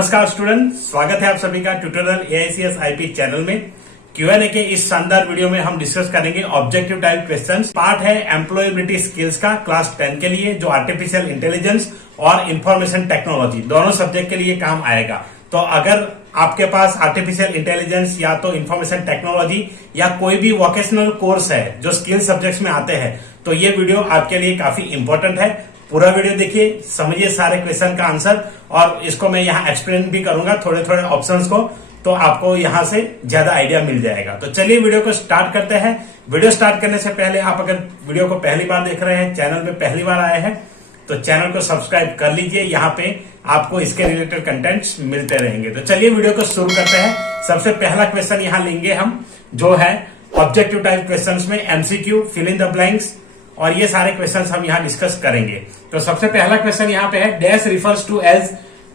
नमस्कार स्टूडेंट, स्वागत है आप सभी का ट्यूटोरियल एआईसीएस आईपी चैनल में। क्यूएनए के इस शानदार वीडियो में हम डिस्कस करेंगे ऑब्जेक्टिव टाइप क्वेश्चंस। पार्ट है एम्प्लॉयबिलिटी स्किल्स का क्लास 10 के लिए, जो आर्टिफिशियल इंटेलिजेंस और इंफॉर्मेशन टेक्नोलॉजी दोनों सब्जेक्ट के लिए काम आएगा। तो अगर आपके पास आर्टिफिशियल इंटेलिजेंस या तो इंफॉर्मेशन टेक्नोलॉजी या कोई भी वोकेशनल कोर्स है जो स्किल सब्जेक्ट्स में आते हैं, तो ये वीडियो आपके लिए काफी इंपॉर्टेंट है। पूरा वीडियो देखिए, समझिए सारे क्वेश्चन का आंसर, और इसको मैं यहाँ एक्सप्लेन भी करूंगा थोड़े थोड़े ऑप्शंस को, तो आपको यहाँ से ज्यादा आइडिया मिल जाएगा। तो चलिए वीडियो को स्टार्ट करते हैं। वीडियो स्टार्ट करने से पहले आप अगर वीडियो को पहली बार देख रहे हैं, चैनल पे पहली बार आए हैं, तो चैनल को सब्सक्राइब कर लीजिए। यहाँ पे आपको इसके रिलेटेड कंटेंट्स मिलते रहेंगे। तो चलिए वीडियो को शुरू करते हैं। सबसे पहला क्वेश्चन यहाँ लेंगे हम, जो है ऑब्जेक्टिव टाइप क्वेश्चंस में MCQ, fill in the blanks, और ये सारे क्वेश्चंस हम यहाँ डिस्कस करेंगे। तो सबसे पहला क्वेश्चन यहाँ पे है, dash refers to as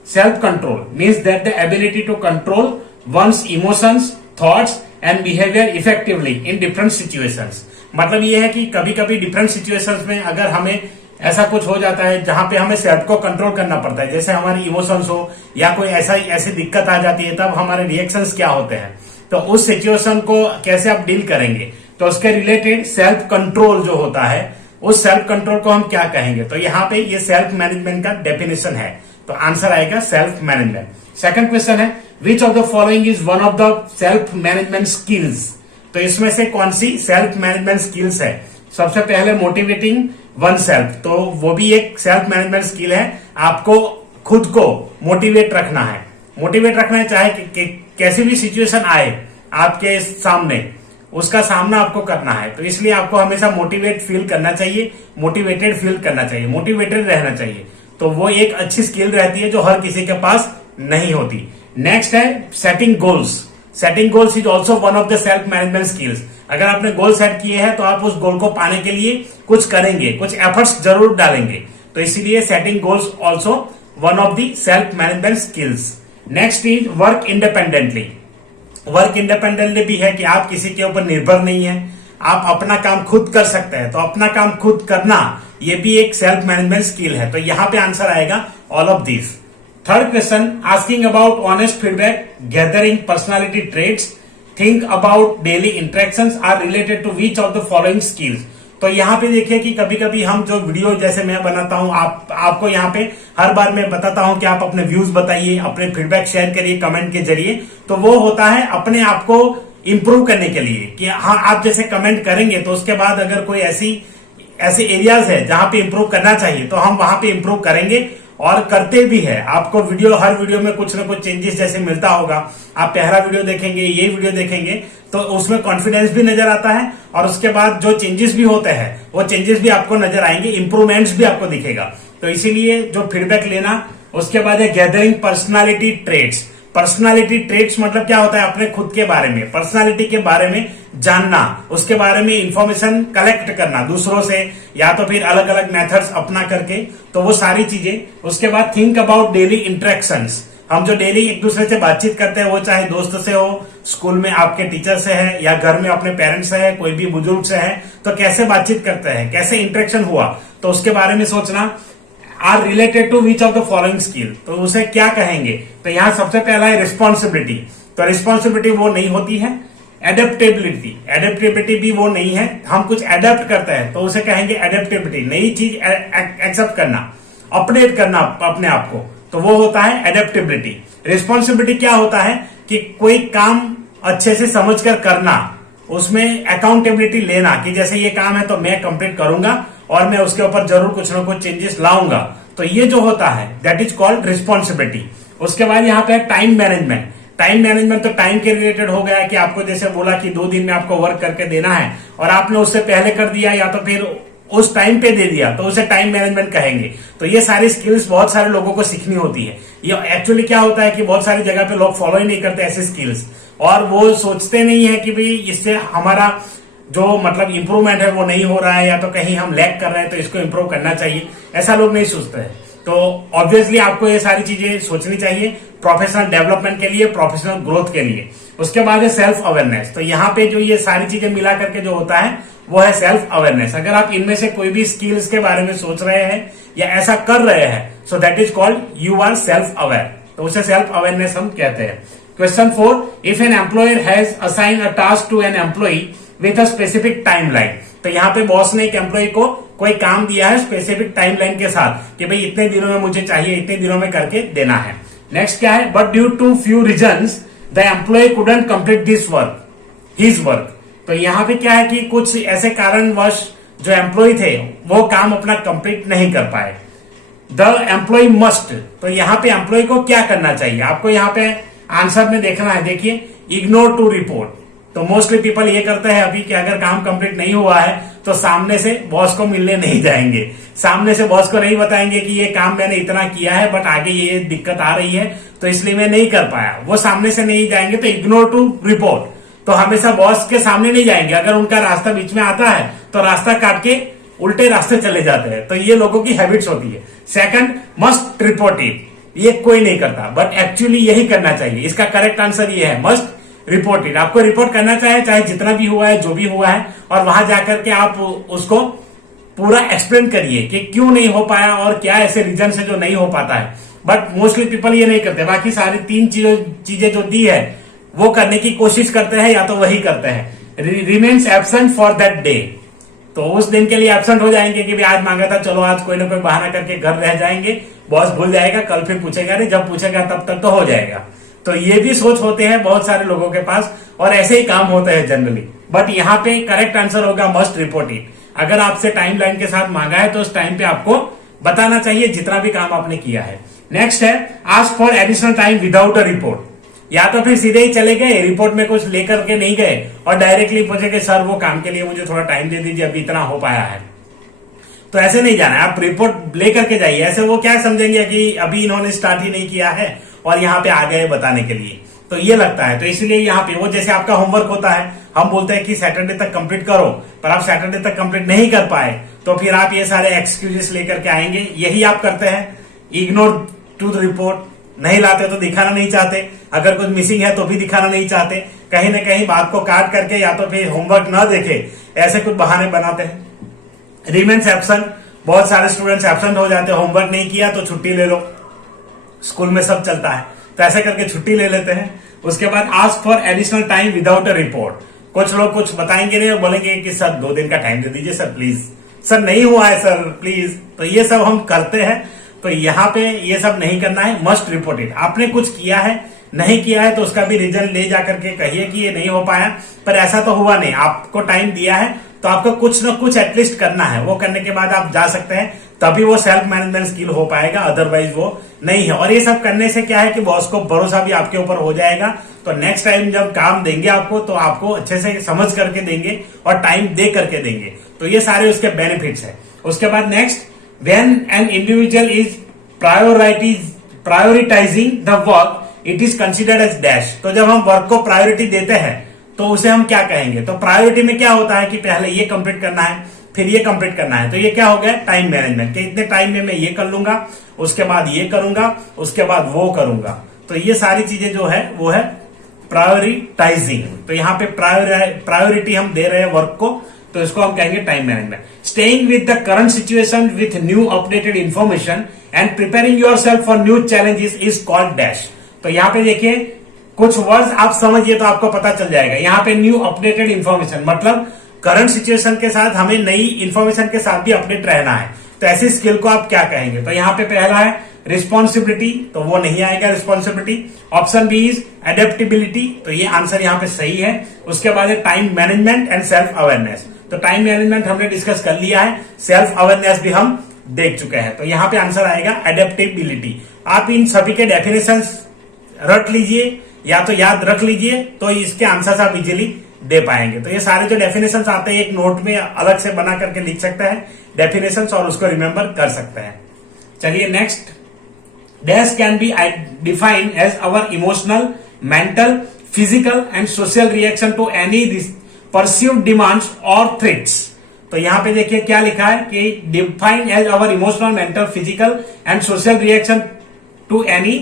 self control means that the ability to control one's emotions, thoughts and behaviour effectively in different situations. मतलब ये है कि कभी कभी डिफरेंट सिचुएशंस में अगर हमें ऐसा कुछ हो जाता है जहां पे हमें सेल्फ को कंट्रोल करना पड़ता है, जैसे हमारी इमोशंस हो या कोई ऐसी दिक्कत आ जाती है, तब हमारे रिएक्शंस क्या होते हैं, तो उस सिचुएशन को कैसे आप डील करेंगे, तो उसके रिलेटेड सेल्फ कंट्रोल जो होता है, उस सेल्फ कंट्रोल को हम क्या कहेंगे। तो यहाँ पे ये सेल्फ मैनेजमेंट का डेफिनेशन है, तो आंसर आएगा सेल्फ मैनेजमेंट। सेकंड क्वेश्चन है, which of the following is one of the self management skills. तो इसमें से कौन सी सेल्फ मैनेजमेंट स्किल्स है। सबसे पहले मोटिवेटिंग वन सेल्फ, तो वो भी एक सेल्फ मैनेजमेंट स्किल है। आपको खुद को मोटिवेट रखना है, चाहे कि कैसी भी सिचुएशन आए आपके सामने, उसका सामना आपको करना है। तो इसलिए आपको हमेशा मोटिवेटेड फील करना चाहिए, मोटिवेटेड रहना चाहिए। तो वो एक अच्छी स्किल रहती है जो हर किसी के पास नहीं होती। नेक्स्ट है setting goals is also one of the self management skills. अगर आपने गोल सेट किए हैं तो आप उस गोल को पाने के लिए कुछ करेंगे, कुछ एफर्ट्स जरूर डालेंगे। तो इसीलिए setting goals also one of the self management skills. Next is work independently भी है कि आप किसी के ऊपर निर्भर नहीं है, आप अपना काम खुद कर सकते हैं। तो अपना काम खुद करना ये भी एक सेल्फ मैनेजमेंट स्किल है। तो यहाँ पे आंसर आएगा all of this. Third question, asking about honest feedback, gathering personality traits, think about daily interactions are related to which of the following skills. तो यहाँ पे देखिए कि कभी कभी हम जो वीडियो जैसे मैं बनाता हूँ, आपको यहाँ पे हर बार मैं बताता हूँ कि आप अपने व्यूज बताइए, अपने फीडबैक शेयर करिए कमेंट के जरिए। तो वो होता है अपने आप को इंप्रूव करने के लिए कि हाँ, आप जैसे कमेंट करेंगे तो उसके बाद अगर कोई ऐसे एरियाज है जहां पे इंप्रूव करना चाहिए, तो हम वहां पे इंप्रूव करेंगे और करते भी है। आपको हर वीडियो में कुछ ना कुछ चेंजेस जैसे मिलता होगा। आप पहला वीडियो देखेंगे, ये वीडियो देखेंगे, तो उसमें कॉन्फिडेंस भी नजर आता है, और उसके बाद जो चेंजेस भी होते हैं वो चेंजेस भी आपको नजर आएंगे, इंप्रूवमेंट्स भी आपको दिखेगा। तो इसीलिए जो फीडबैक लेना, उसके बाद है गैदरिंग पर्सनालिटी ट्रेट्स मतलब क्या होता है, अपने खुद के बारे में, पर्सनालिटी के बारे में जानना, उसके बारे में इंफॉर्मेशन कलेक्ट करना दूसरों से, या तो फिर अलग अलग मेथड्स अपना करके, तो वो सारी चीजें। उसके बाद थिंक अबाउट डेली इंटरेक्शंस, हम जो डेली एक दूसरे से बातचीत करते हैं, वो चाहे दोस्त से हो, स्कूल में आपके टीचर से है, या घर में अपने पेरेंट्स से है, कोई भी बुजुर्ग से है, तो कैसे बातचीत करते हैं, कैसे इंटरेक्शन हुआ, तो उसके बारे में सोचना। Are related to which of the following skill, तो उसे क्या कहेंगे। तो यहाँ सबसे पहला है रिस्पॉन्सिबिलिटी। तो रिस्पॉन्सिबिलिटी वो नहीं होती है। एडेप्टेबिलिटी भी वो नहीं है। हम कुछ एडेप्ट करते हैं तो उसे कहेंगे एडेप्टेबिलिटी, नई चीज एक्सेप्ट करना, अपडेट करना अपने आप को, तो वो होता है एडेप्टेबिलिटी। रिस्पॉन्सिबिलिटी क्या होता है कि कोई काम अच्छे से समझ कर करना, उसमें अकाउंटेबिलिटी लेना कि जैसे ये काम है तो मैं कंप्लीट करूंगा और मैं उसके ऊपर जरूर कुछ ना कुछ चेंजेस लाऊंगा। तो ये जो होता है दैट इज कॉल्ड रिस्पॉन्सिबिलिटी। उसके बाद यहाँ पे टाइम मैनेजमेंट तो टाइम के रिलेटेड हो गया कि आपको जैसे बोला कि 2 दिन में आपको वर्क करके देना है, और आपने उससे पहले कर दिया या तो फिर उस टाइम पे दे दिया, तो उसे टाइम मैनेजमेंट कहेंगे। तो ये सारी स्किल्स बहुत सारे लोगों को सीखनी होती है। ये एक्चुअली क्या होता है कि बहुत सारी जगह पे लोग फॉलो ही नहीं करते ऐसी स्किल्स, और वो सोचते नहीं है कि भाई इससे हमारा जो मतलब इंप्रूवमेंट है वो नहीं हो रहा है, या तो कहीं हम लैग कर रहे हैं तो इसको इंप्रूव करना चाहिए, ऐसा लोग नहीं सोचते हैं। तो ऑब्वियसली आपको ये सारी चीजें सोचनी चाहिए प्रोफेशनल डेवलपमेंट के लिए, प्रोफेशनल ग्रोथ के लिए। उसके बाद है सेल्फ अवेयरनेस। तो यहाँ पे जो ये सारी चीजें मिला करके जो होता है वो है सेल्फ अवेयरनेस। अगर आप इनमें से कोई भी स्किल्स के बारे में सोच रहे हैं या ऐसा कर रहे हैं, so that is called you are self aware. तो उसे सेल्फ अवेयरनेस हम कहते हैं। Question 4, if an employer has assign a task to an employ with a specific timeline, तो यहाँ पे बॉस ने एक एम्प्लॉय को कोई काम दिया है स्पेसिफिक टाइमलाइन के साथ कि भाई इतने दिनों में मुझे चाहिए, इतने दिनों में करके देना है। नेक्स्ट क्या है, but due to few reasons the employ couldn't complete this work his work, तो यहाँ पे क्या है कि कुछ ऐसे कारणवश जो एम्प्लॉय थे वो काम अपना कंप्लीट नहीं कर पाए। द एम्प्लॉय मस्ट, तो यहाँ पे एम्प्लॉय को क्या करना चाहिए, आपको यहाँ पे आंसर में देखना है। देखिए, इग्नोर टू रिपोर्ट, तो मोस्टली पीपल ये करते हैं अभी कि अगर काम कंप्लीट नहीं हुआ है तो सामने से बॉस को मिलने नहीं जाएंगे, सामने से बॉस को नहीं बताएंगे कि ये काम मैंने इतना किया है बट आगे ये दिक्कत आ रही है तो इसलिए मैं नहीं कर पाया, वो सामने से नहीं जाएंगे। तो इग्नोर टू रिपोर्ट, तो हमेशा बॉस के सामने नहीं जाएंगे, अगर उनका रास्ता बीच में आता है तो रास्ता काट के उल्टे रास्ते चले जाते हैं, तो ये लोगों की हैबिट्स होती है। सेकंड, मस्ट रिपोर्ट इट, ये कोई नहीं करता बट एक्चुअली यही करना चाहिए। इसका करेक्ट आंसर ये है, मस्ट रिपोर्ट इट। आपको रिपोर्ट करना चाहिए, चाहे जितना भी हुआ है, जो भी हुआ है, और वहां जाकर के आप उसको पूरा एक्सप्लेन करिए कि क्यों नहीं हो पाया और क्या ऐसे रीजन है जो नहीं हो पाता है। बट मोस्टली पीपल ये नहीं करते, बाकी सारी तीन चीजें जो दी है वो करने की कोशिश करते हैं या तो वही करते हैं। Remains absent for that day, तो उस दिन के लिए एब्सेंट हो जाएंगे कि भी आज मांगा था, चलो आज कोई ना कोई बहाना करके घर रह जाएंगे, बॉस भूल जाएगा, कल फिर पूछेगा नहीं, जब पूछेगा तब तक तो हो जाएगा। तो ये भी सोच होते हैं बहुत सारे लोगों के पास और ऐसे ही काम होते हैं जनरली। बट यहाँ पे करेक्ट आंसर होगा मस्ट रिपोर्ट इट। अगर आपसे टाइम लाइन के साथ मांगा है तो उस टाइम पे आपको बताना चाहिए जितना भी काम आपने किया है। नेक्स्ट है, ask for additional time without a report, या तो फिर सीधे ही चले गए, रिपोर्ट में कुछ लेकर के नहीं गए और डायरेक्टली पूछे कि सर वो काम के लिए मुझे थोड़ा टाइम दे दीजिए, अभी इतना हो पाया है। तो ऐसे नहीं जाना है, आप रिपोर्ट लेकर के जाइए। ऐसे वो क्या समझेंगे कि अभी इन्होंने स्टार्ट ही नहीं किया है और यहाँ पे आ गए बताने के लिए, तो ये लगता है। तो इसलिए यहाँ पे वो जैसे आपका होमवर्क होता है, हम बोलते हैं कि सैटरडे तक कंप्लीट करो, पर आप सैटरडे तक कंप्लीट नहीं कर पाए तो फिर आप ये सारे एक्सक्यूजेस लेकर के आएंगे। यही आप करते हैं, इग्नोर टू द रिपोर्ट, नहीं लाते तो दिखाना नहीं चाहते, अगर कुछ मिसिंग है तो भी दिखाना नहीं चाहते, कहीं ना कहीं बात को काट करके या तो फिर होमवर्क ना देखे, ऐसे कुछ बहाने बनाते हैं। रिमेन्स एब्सेंट, बहुत सारे स्टूडेंट्स एब्सेंट हो जाते हैं, होमवर्क नहीं किया तो छुट्टी ले लो, स्कूल में सब चलता है, तो ऐसे करके छुट्टी ले लेते हैं। उसके बाद ask for additional time without a report, कुछ लोग कुछ बताएंगे नहीं और बोलेंगे कि सर 2 दिन का टाइम दे दीजिए सर प्लीज, सर नहीं हुआ है सर प्लीज, तो ये सब हम करते हैं। तो यहाँ पे ये सब नहीं करना है, मस्ट रिपोर्ट इट। आपने कुछ किया है, नहीं किया है तो उसका भी रीजन ले जाकर के कहिए कि ये नहीं हो पाया, पर ऐसा तो हुआ नहीं, आपको टाइम दिया है तो आपको कुछ ना कुछ एटलीस्ट करना है, वो करने के बाद आप जा सकते हैं, तभी वो सेल्फ मैनेजमेंट स्किल हो पाएगा, अदरवाइज वो नहीं है। और ये सब करने से क्या है कि बॉस को भरोसा भी आपके ऊपर हो जाएगा, तो नेक्स्ट टाइम जब काम देंगे आपको तो आपको अच्छे से समझ करके देंगे और टाइम दे करके देंगे। तो ये सारे उसके बेनिफिट्स है। उसके बाद next, when an individual is prioritizing the work, it is considered as dash। तो जब हम वर्क को प्रायोरिटी देते हैं तो उसे हम क्या कहेंगे, तो प्रायोरिटी में क्या होता है कि पहले ये कंप्लीट करना है फिर ये कंप्लीट करना है, तो ये क्या हो गया, टाइम मैनेजमेंट, कि इतने टाइम में मैं ये कर लूंगा, उसके बाद ये करूंगा, उसके बाद वो करूंगा। तो ये सारी चीजें जो है वो है प्रायोरिटाइजिंग। तो यहाँ पे प्रायोरिटी हम दे रहे हैं वर्क को, तो इसको हम कहेंगे time management. Staying with the current situation with new updated information and preparing yourself for new challenges is called dash. तो यहाँ पे देखिए कुछ वर्ड्स आप समझिए तो आपको पता चल जाएगा। यहाँ पे न्यू अपडेटेड इंफॉर्मेशन मतलब करंट सिचुएशन के साथ हमें नई इंफॉर्मेशन के साथ भी अपडेट रहना है, तो ऐसी स्किल को आप क्या कहेंगे। तो यहाँ पे पहला है रिस्पॉन्सिबिलिटी, तो वो नहीं आएगा responsibility. Option B is adaptability, तो ये आंसर यहाँ पे सही है। उसके बाद है time management and self awareness, तो टाइम मैनेजमेंट हमने डिस्कस कर लिया है, सेल्फ अवेयरनेस भी हम देख चुके हैं, तो यहाँ पे आंसर आएगा एडेप्टेबिलिटी। आप इन सभी के डेफिनेशंस रट लीजिए या तो याद रख लीजिए, तो इसके आंसर आप इजीली दे पाएंगे। तो ये सारे जो डेफिनेशंस आते हैं एक नोट में अलग से बना करके लिख सकते हैं डेफिनेशंस और उसको रिमेंबर कर सकते हैं। चलिए next, dash can be defined as our emotional, mental, physical and social reaction to any perceived demands और थ्रेट्स। तो यहाँ पे देखिए क्या लिखा है कि define as our emotional, mental, physical and social reaction to any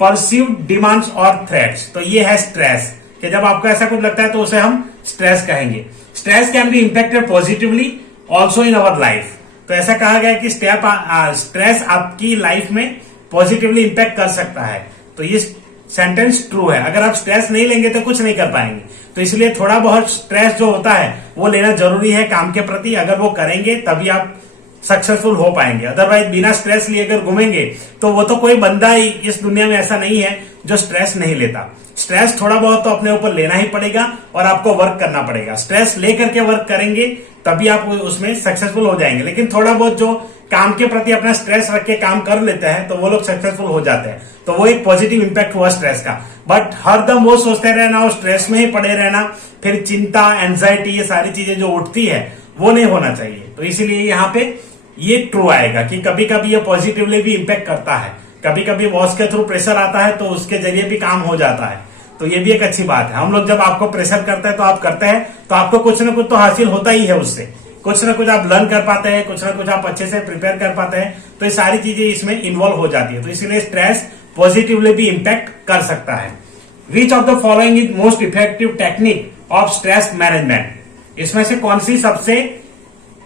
perceived demands और थ्रेट्स। तो ये है स्ट्रेस, कि जब आपको ऐसा कुछ लगता है तो उसे हम स्ट्रेस कहेंगे। Stress can be impacted positively also in our life. तो ऐसा कहा गया कि स्ट्रेस आपकी लाइफ में पॉजिटिवली इंपैक्ट कर सकता है। तो ये सेंटेंस ट्रू है। अगर आप स्ट्रेस नहीं लेंगे तो कुछ नहीं कर पाएंगे। तो इसलिए थोड़ा बहुत स्ट्रेस जो होता है वो लेना जरूरी है काम के प्रति। अगर वो करेंगे तभी आप सक्सेसफुल हो पाएंगे। अदरवाइज बिना स्ट्रेस लिए अगर घूमेंगे तो वो तो कोई बंदा ही इस दुनिया में ऐसा नहीं है जो स्ट्रेस नहीं लेता। स्ट्रेस थोड़ा बहुत तो अपने ऊपर लेना ही पड़ेगा और आपको वर्क करना पड़ेगा। स्ट्रेस लेकर के वर्क करेंगे तभी आप उसमें सक्सेसफुल हो जाएंगे। लेकिन थोड़ा बहुत जो काम के प्रति अपना स्ट्रेस रख के काम कर लेते हैं तो वो लोग सक्सेसफुल हो जाते हैं। तो वो एक पॉजिटिव इंपैक्ट हुआ स्ट्रेस का। बट हरदम वो सोचते रहना और स्ट्रेस में ही पड़े रहना, फिर चिंता, एंजाइटी, ये सारी चीजें जो उठती है वो नहीं होना चाहिए। तो इसीलिए यहाँ पे ये ट्रू आएगा कि कभी कभी ये पॉजिटिवली भी इंपैक्ट करता है। कभी कभी बॉस के थ्रू प्रेशर आता है तो उसके जरिए भी काम हो जाता है। तो ये भी एक अच्छी बात है। हम लोग जब आपको प्रेशर करते हैं तो आप करते हैं तो आपको कुछ ना कुछ तो हासिल होता ही है उससे। कुछ ना कुछ आप लर्न कर पाते हैं, कुछ ना कुछ आप अच्छे से प्रिपेयर कर पाते हैं। तो ये सारी चीजें इसमें इन्वॉल्व हो जाती है। तो इसलिए स्ट्रेस पॉजिटिवली भी इंपैक्ट कर सकता है। Which of the following is most effective technique of stress management? इसमें से कौन सी सबसे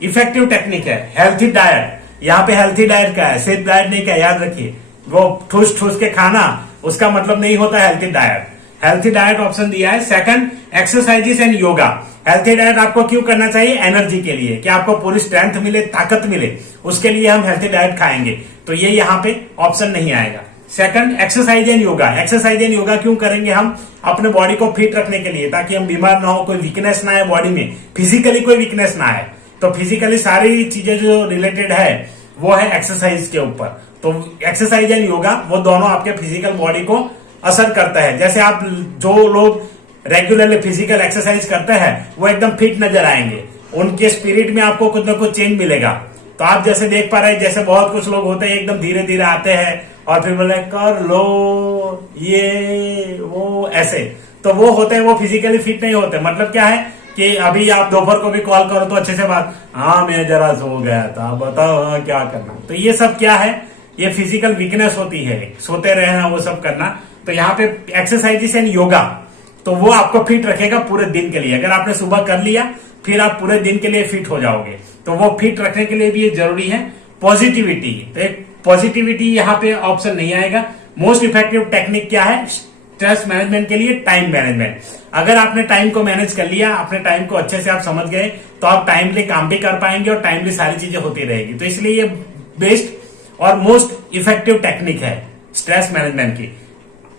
इफेक्टिव टेक्निक है? Healthy diet. यहाँ पे हेल्थी डाइट का है, सिर्फ डाइट नहीं का, याद रखिए। वो ठूस ठूस के खाना उसका मतलब नहीं होता healthy diet. Healthy diet option दिया है। Second, exercises and yoga. Healthy diet आपको क्यों करना चाहिए? एनर्जी के लिए, कि आपको पूरी स्ट्रेंथ मिले, ताकत मिले, उसके लिए हम हेल्थी डाइट खाएंगे। तो ये यहाँ पे ऑप्शन नहीं आएगा। Second, exercise and yoga. Exercise and yoga क्यों करेंगे? हम अपने बॉडी को फिट रखने के लिए, ताकि हम बीमार ना हो, कोई वीकनेस ना आए बॉडी में, फिजिकली कोई वीकनेस ना आए। तो फिजिकली सारी चीजें जो रिलेटेड है वो है एक्सरसाइज के ऊपर। तो एक्सरसाइज एंड योगा वो दोनों आपके फिजिकल बॉडी को असर करता है। जैसे आप जो लोग रेगुलरली फिजिकल एक्सरसाइज करते हैं वो एकदम फिट नजर आएंगे, उनके स्पिरिट में आपको कुछ ना कुछ चेंज मिलेगा। तो आप जैसे देख पा रहे हैं, जैसे बहुत कुछ लोग होते हैं एकदम धीरे धीरे आते हैं और फिर बोले कर लो ये वो ऐसे, तो वो होते हैं, वो फिजिकली फिट नहीं होते। मतलब क्या है कि अभी आप दोपहर को भी कॉल करो तो अच्छे से बात, हाँ मैं जरा सो गया था, बताओ हाँ क्या करना। तो ये सब क्या है? ये फिजिकल वीकनेस होती है, सोते रहना, वो सब करना। तो यहाँ पे एक्सरसाइजेस एंड योगा तो वो आपको फिट रखेगा पूरे दिन के लिए। अगर आपने सुबह कर लिया फिर आप पूरे दिन के लिए फिट हो जाओगे। तो वो फिट रखने के लिए भी ये जरूरी है। पॉजिटिविटी, तो एक पॉजिटिविटी यहाँ पे ऑप्शन नहीं आएगा। मोस्ट इफेक्टिव टेक्निक क्या है स्ट्रेस मैनेजमेंट के लिए? Time management. अगर आपने टाइम को मैनेज कर लिया, अपने टाइम को अच्छे से आप समझ गए, तो आप टाइमली काम भी कर पाएंगे और टाइमली सारी चीजें होती रहेगी। तो इसलिए ये बेस्ट और मोस्ट इफेक्टिव टेक्निक है स्ट्रेस मैनेजमेंट की।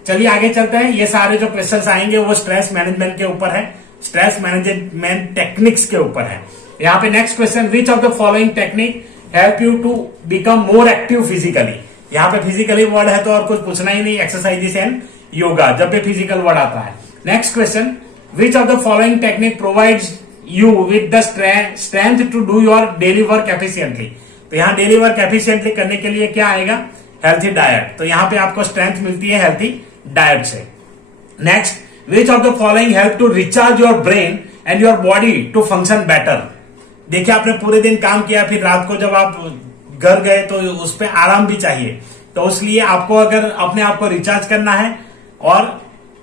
चलिए आगे चलते हैं। ये सारे जो क्वेश्चंस आएंगे वो स्ट्रेस मैनेजमेंट के ऊपर है, स्ट्रेस मैनेजमेंट टेक्निक्स के ऊपर है। यहाँ पे next question, which of the following technique help you to become more active physically? यहाँ पे फिजिकली वर्ड है तो और कुछ पूछना ही नहीं, एक्सरसाइजेस एंड योगा जब भी फिजिकल वर्ड आता है। Next question, which of the following technique provides you with the strength to do your daily work efficiently? तो यहाँ डेली वर्क एफिशिएंटली करने के लिए क्या आएगा? Healthy diet. तो यहाँ पे आपको स्ट्रेंथ मिलती है हेल्थी डाइट से। Next, which of the following help to recharge your brain and your body to function better? देखिए आपने पूरे दिन काम किया, फिर रात को जब आप घर गए तो उस पर आराम भी चाहिए। तो उसलिए आपको अगर अपने आप को रिचार्ज करना है और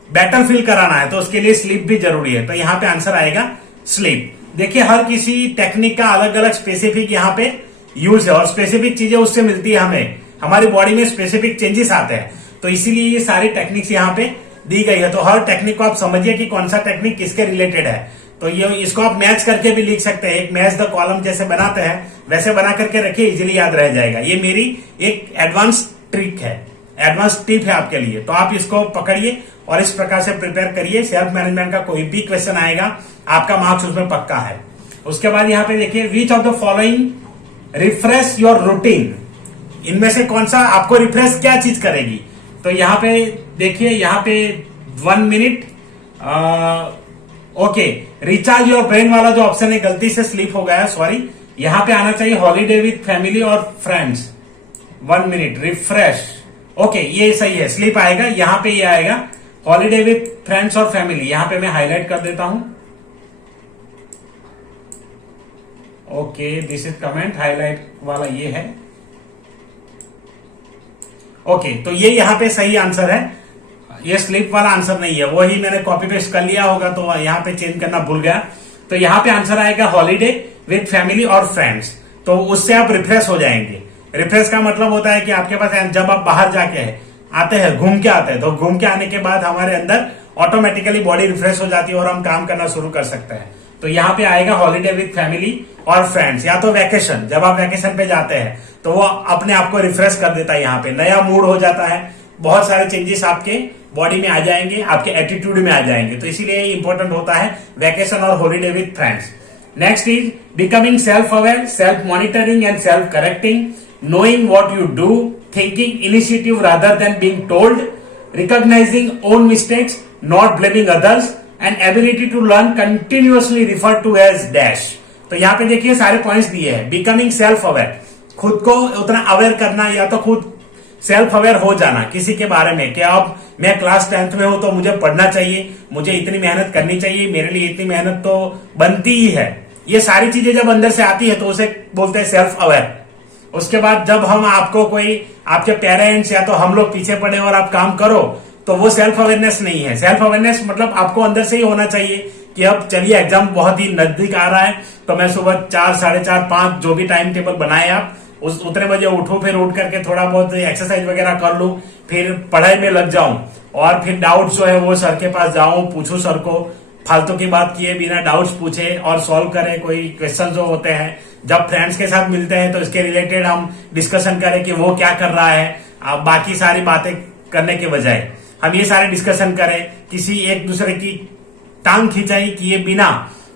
बेटर फील कराना है तो उसके लिए स्लीप भी जरूरी है। तो यहाँ पे आंसर आएगा स्लीप। देखिए हर किसी टेक्निक का अलग अलग स्पेसिफिक यहाँ पे यूज है और स्पेसिफिक चीजें उससे मिलती है हमें, हमारी बॉडी में स्पेसिफिक चेंजेस आते हैं। तो इसीलिए ये सारी टेक्निक्स यहाँ पे दी गई है। तो हर टेक्निक को आप समझिए कि कौन सा टेक्निक किसके रिलेटेड है। तो ये इसको आप मैच करके भी लिख सकते हैं। एक मैच द कॉलम जैसे बनाते हैं वैसे बना करके रखिए, इजीली याद रह जाएगा। ये मेरी एक एडवांस ट्रिक है, एडवांस टिप है आपके लिए। तो आप इसको पकड़िए और इस प्रकार से प्रिपेयर करिए। सेल्फ मैनेजमेंट का कोई भी क्वेश्चन आएगा आपका मार्क्स उसमें पक्का है। उसके बाद यहाँ पे देखिए, विच of the following refresh your routine? इनमें से कौन सा आपको रिफ्रेश क्या चीज करेगी? तो यहाँ पे देखिए, यहाँ पे 1 minute okay, recharge your brain वाला जो ऑप्शन है गलती से स्लिप हो गया है, सॉरी। यहाँ पे आना चाहिए हॉलीडे विथ फैमिली और फ्रेंड्स। 1 मिनट रिफ्रेश, ओके ये सही है, स्लिप आएगा। यहाँ पे ये आएगा हॉलीडे विथ फ्रेंड्स और फैमिली। यहाँ पे मैं हाईलाइट कर देता हूं। Okay this is comment, highlight वाला ये है। ओके तो ये यहाँ पे सही आंसर है, ये स्लिप वाला आंसर नहीं है। वही मैंने कॉपी पेस्ट कर लिया होगा तो यहाँ पे चेंज करना भूल गया। तो यहाँ पे आंसर आएगा हॉलीडे विथ फैमिली और फ्रेंड्स। तो उससे आप रिफ्रेश हो जाएंगे। रिफ्रेश का मतलब होता है कि आपके पास जब आप बाहर जाके है आते हैं, घूम के आते हैं, तो घूम के आने के बाद हमारे अंदर ऑटोमेटिकली बॉडी रिफ्रेश हो जाती है और हम काम करना शुरू कर सकते हैं। तो यहाँ पे आएगा हॉलीडे विद फैमिली और फ्रेंड्स, या तो वैकेशन, जब आप वैकेशन पे जाते हैं तो वो अपने आप को रिफ्रेश कर देता है, यहाँ पे नया मूड हो जाता है, बहुत सारे चेंजेस आपके बॉडी में आ जाएंगे, आपके एटीट्यूड में आ जाएंगे। तो इसीलिए इंपॉर्टेंट होता है वैकेशन और holiday with friends. Next is becoming self aware, self monitoring and self correcting, knowing what you do, thinking initiative rather than being told, recognizing own mistakes, not blaming others, and ability to learn continuously referred to as dash। तो यहाँ पे देखिए सारे points दिए हैं। Becoming self aware, खुद को उतना अवेयर करना, या तो खुद सेल्फ अवेयर हो जाना किसी के बारे में कि अब मैं क्लास 10th में हूं तो मुझे पढ़ना चाहिए, मुझे इतनी मेहनत करनी चाहिए, मेरे लिए इतनी मेहनत तो बनती ही है। ये सारी चीजें जब अंदर से आती है तो उसे बोलते हैं सेल्फ अवेयर। उसके बाद जब हम आपको कोई आपके पेरेंट्स या तो हम लोग पीछे पड़े और आप काम करो तो वो सेल्फ अवेयरनेस नहीं है। सेल्फ अवेयरनेस मतलब आपको अंदर से ही होना चाहिए कि अब चलिए एग्जाम बहुत ही नजदीक आ रहा है, तो मैं सुबह 4, 4:30, 5 जो भी टाइम टेबल बनाए आप उतने बजे उठो, फिर उठ करके थोड़ा बहुत एक्सरसाइज वगैरह कर लूं, फिर पढ़ाई में लग जाऊं और फिर डाउट जो है वो सर के पास जाऊं, पूछूं सर को, फालतू की बात किए बिना डाउट्स पूछे और सॉल्व करें कोई क्वेश्चन जो होते हैं। जब फ्रेंड्स के साथ मिलते हैं तो इसके रिलेटेड हम डिस्कशन करें कि वो क्या कर रहा है, बाकी सारी बातें करने के बजाय हम ये सारे डिस्कशन करें, किसी एक दूसरे की टांग खिंचाई किए बिना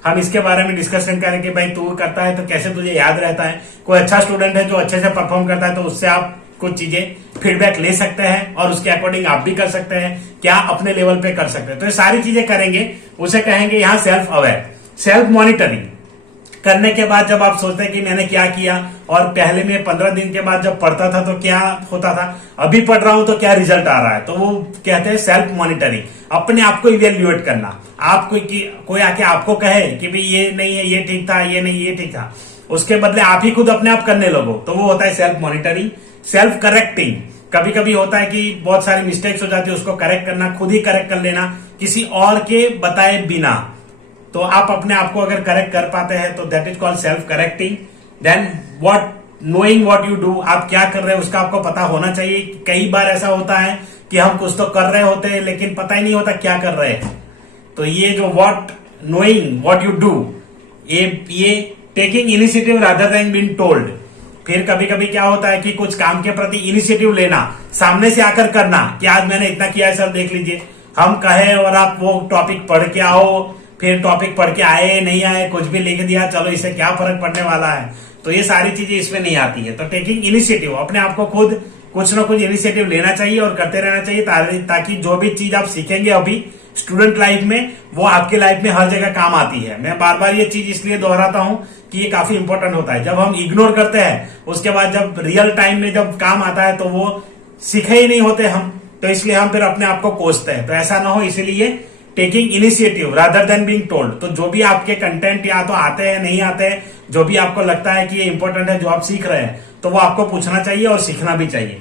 हम इसके बारे में डिस्कशन करें कि भाई तू करता है तो कैसे तुझे याद रहता है। कोई अच्छा स्टूडेंट है जो अच्छे से परफॉर्म करता है तो उससे आप कुछ चीजें फीडबैक ले सकते हैं और उसके अकॉर्डिंग आप भी कर सकते हैं, क्या अपने लेवल पे कर सकते हैं। तो ये सारी चीजें करेंगे, उसे कहेंगे यहाँ सेल्फ अवेयर। सेल्फ मॉनिटरिंग करने के बाद जब आप सोचते हैं कि मैंने क्या किया और पहले में 15 दिन के बाद जब पढ़ता था तो क्या होता था, अभी पढ़ रहा हूं तो क्या रिजल्ट आ रहा है, तो वो कहते हैं सेल्फ मॉनिटरिंग। अपने आप को इवेल्युएट करना, आप कोई आके आपको कहे कि भाई ये नहीं है, ये ठीक था, ये नहीं, ये ठीक था, उसके बदले आप ही खुद अपने आप करने लगो, तो वो होता है सेल्फ मॉनिटरिंग। सेल्फ करेक्टिंग, कभी कभी होता है कि बहुत सारी मिस्टेक्स हो जाती है, उसको करेक्ट करना, खुद ही करेक्ट कर लेना किसी और के बताए बिना। तो आप अपने आप को अगर करेक्ट कर पाते हैं तो that is called self correcting. Then what, knowing what you do, आप क्या कर रहे हैं उसका आपको पता होना चाहिए। कई बार ऐसा होता है कि हम कुछ तो कर रहे होते हैं लेकिन पता ही नहीं होता क्या कर रहे हैं। तो ये जो what, knowing what you do, ये taking initiative rather than being told. फिर कभी कभी क्या होता है कि कुछ काम के प्रति इनिशिएटिव लेना, सामने से आकर करना कि आज मैंने इतना किया है सर देख लीजिए, हम कहे और आप वो टॉपिक पढ़ के आओ, फिर टॉपिक पढ़ के आए नहीं आए, कुछ भी लिख दिया, चलो इससे क्या फर्क पड़ने वाला है। तो ये सारी चीजें इसमें नहीं आती है। तो टेकिंग इनिशिएटिव, अपने आप को खुद कुछ ना कुछ इनिशिएटिव लेना चाहिए और करते रहना चाहिए, ताकि जो भी चीज आप सीखेंगे अभी स्टूडेंट लाइफ में वो आपके लाइफ में हर जगह काम आती है। मैं बार बार ये चीज इसलिए दोहराता हूं कि ये काफी इंपॉर्टेंट होता है। जब हम इग्नोर करते हैं उसके बाद जब रियल टाइम में जब काम आता है तो वो सीखे ही नहीं होते हम, तो इसलिए हम फिर अपने आप को कोसते हैं। तो ऐसा ना हो, इसीलिए taking initiative rather than being told. तो जो भी आपके कंटेंट या तो आते हैं नहीं आते हैं, जो भी आपको लगता है कि ये इंपॉर्टेंट है जो आप सीख रहे हैं, तो वो आपको पूछना चाहिए और सीखना भी चाहिए।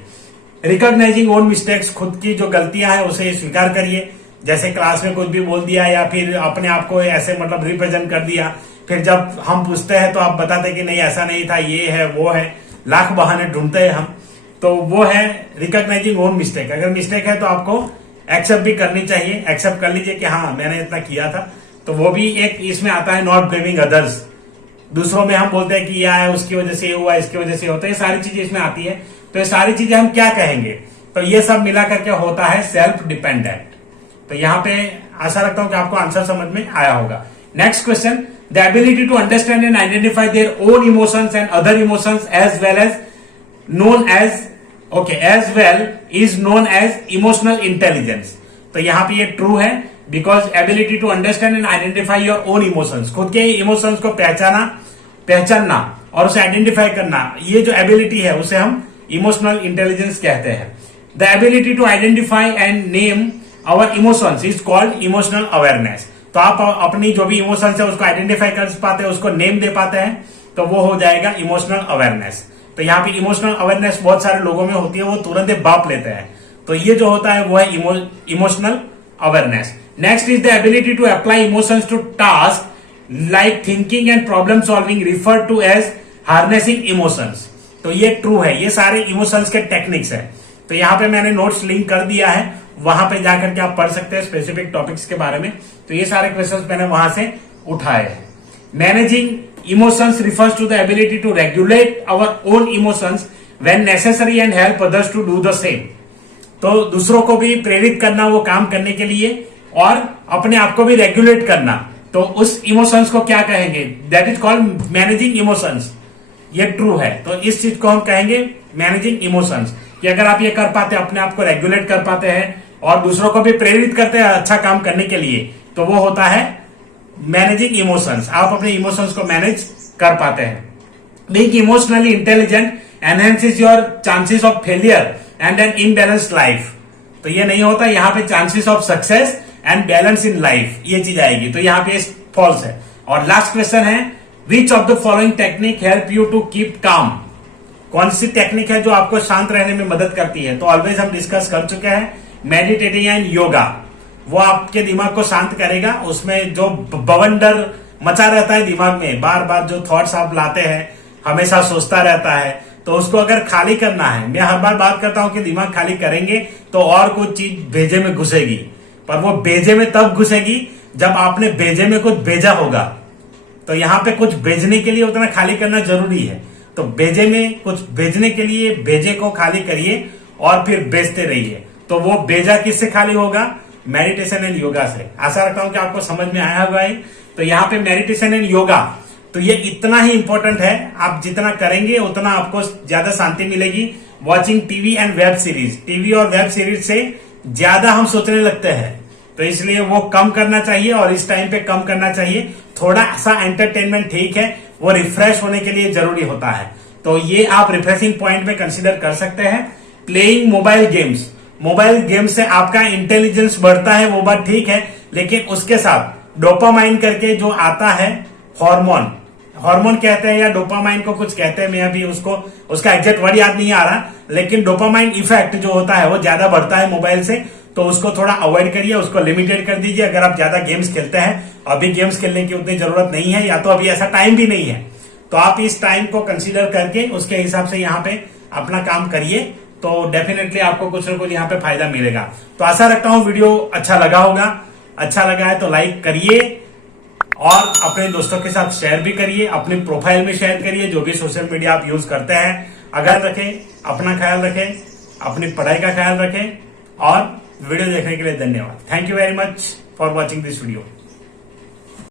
रिकॉग्नाइजिंग ओन मिस्टेक्स, खुद की जो गलतियां हैं उसे स्वीकार करिए। जैसे क्लास में कुछ भी बोल दिया या फिर अपने आप को ऐसे मतलब रिप्रेजेंट कर दिया, फिर जब हम पूछते हैं तो आप बताते कि नहीं ऐसा नहीं था, ये है वो है, लाख बहाने ढूंढते हैं हम। तो वो है रिकॉग्नाइजिंग ओन मिस्टेक। अगर मिस्टेक है तो आपको एक्सेप्ट भी करनी चाहिए, एक्सेप्ट कर लीजिए कि हाँ मैंने इतना किया था। तो वो भी एक इसमें आता है नॉट ब्लेमिंग अदर्स। दूसरों में हम बोलते हैं कि यह है उसकी वजह से हुआ, इसकी वजह से होता है, ये सारी चीजें इसमें आती है। तो ये सारी चीजें हम क्या कहेंगे, तो ये सब मिला करके होता है सेल्फ डिपेंडेंट। तो यहाँ पे आशा रखता हूं कि आपको आंसर समझ में आया होगा। Next question, the ability to understand and identify their own emotions and other emotions as well is known as emotional intelligence. तो यहाँ पे ये ट्रू है, because ability to understand and identify your own emotions, खुद के emotions को पहचानना और उसे आइडेंटिफाई करना, ये जो एबिलिटी है उसे हम इमोशनल इंटेलिजेंस कहते हैं। The ability to identify and name our emotions is called emotional awareness. तो आप अपनी जो भी इमोशंस है उसको आइडेंटिफाई कर पाते हैं, उसको नेम दे पाते हैं, तो वो हो जाएगा इमोशनल अवेयरनेस। तो यहाँ पे इमोशनल अवेयरनेस बहुत सारे लोगों में होती है, वो तुरंत बाप लेते हैं। तो ये जो होता है वो है emotional awareness. Next is the ability to apply emotions to task like thinking and problem solving, refer to as harnessing emotions. तो ये ट्रू है, ये सारे इमोशंस के टेक्निक्स है। तो यहाँ पे मैंने नोट्स लिंक कर दिया है, वहां पे जाकर के आप पढ़ सकते हैं स्पेसिफिक टॉपिक्स के बारे में। तो ये सारे क्वेश्चंस मैंने वहां से उठाए हैं। Managing emotions refers to the ability to regulate our own emotions when necessary and help others to do the same. तो दूसरों को भी प्रेरित करना वो काम करने के लिए और अपने आप को भी रेगुलेट करना, तो उस इमोशंस को क्या कहेंगे? That is called managing emotions. ये ट्रू है, तो इस चीज को हम कहेंगे मैनेजिंग इमोशंस, कि अगर आप ये कर पाते हैं, अपने आप को रेगुलेट कर पाते हैं और दूसरों को भी प्रेरित करते हैं अच्छा काम करने के लिए, तो वो होता है मैनेजिंग इमोशंस। आप अपने इमोशंस को मैनेज कर पाते हैं। Being emotionally intelligent enhances your chances of failure and an imbalanced life. तो ये नहीं होता, यहाँ पे chances of success and balance in life ये चीज आएगी, तो यहाँ पे फॉल्स है। और लास्ट क्वेश्चन है, which of the following technique help you to keep calm? कौन सी टेक्निक है जो आपको शांत रहने में मदद करती है? तो ऑलवेज हम डिस्कस कर चुके हैं, मेडिटेटिंग एंड योगा। वो आपके दिमाग को शांत करेगा। उसमें जो बवंडर मचा रहता है दिमाग में, बार बार जो थॉट्स आप लाते हैं, हमेशा सोचता रहता है, तो उसको अगर खाली करना है, मैं हर बार बात करता हूं कि दिमाग खाली करेंगे तो और कुछ चीज भेजे में घुसेगी, पर वो भेजे में तब घुसेगी जब आपने भेजे में कुछ भेजा होगा। तो यहाँ पे कुछ भेजने के लिए उतना खाली करना जरूरी है। तो भेजे में कुछ भेजने के लिए भेजे को खाली करिए और फिर भेजते रहिए। तो वो भेजा किससे खाली होगा? मेडिटेशन एंड योगा से। आशा रखता हूं कि आपको समझ में आया होगा। तो यहाँ पे मेडिटेशन एंड योगा, तो ये इतना ही इंपॉर्टेंट है। आप जितना करेंगे उतना आपको ज्यादा शांति मिलेगी। Watching TV and web series, TV और वेब सीरीज से ज्यादा हम सोचने लगते हैं, तो इसलिए वो कम करना चाहिए और इस टाइम पे कम करना चाहिए। थोड़ा सा एंटरटेनमेंट ठीक है, वो रिफ्रेश होने के लिए जरूरी होता है, तो ये आप रिफ्रेशिंग पॉइंट में कंसीडर कर सकते हैं। Playing mobile games, mobile game से आपका इंटेलिजेंस बढ़ता है, वो बात ठीक है, लेकिन उसके साथ डोपामाइन करके जो आता है हार्मोन कहते हैं या डोपामाइन को कुछ कहते हैं, मैं अभी उसका एग्जैक्ट वर्ड याद नहीं आ रहा, लेकिन डोपामाइन इफेक्ट जो होता है वो ज्यादा बढ़ता है मोबाइल से, तो उसको थोड़ा अवॉइड करिए, उसको लिमिटेड कर दीजिए। अगर आप ज्यादा गेम्स खेलते हैं, अभी गेम्स खेलने की उतनी जरूरत नहीं है, या तो अभी ऐसा टाइम भी नहीं है, तो आप इस टाइम को कंसीडर करके उसके हिसाब से यहाँ पे अपना काम करिए, तो डेफिनेटली आपको कुछ न कुछ यहाँ पे फायदा मिलेगा। तो आशा रखता हूँ वीडियो अच्छा लगा होगा। अच्छा लगा है तो लाइक करिए और अपने दोस्तों के साथ शेयर भी करिए, अपने प्रोफाइल में शेयर करिए, जो भी सोशल मीडिया आप यूज करते हैं। अगर रखें, अपना ख्याल रखें, अपनी पढ़ाई का ख्याल रखें, और वीडियो देखने के लिए धन्यवाद। Thank you very much for watching this video.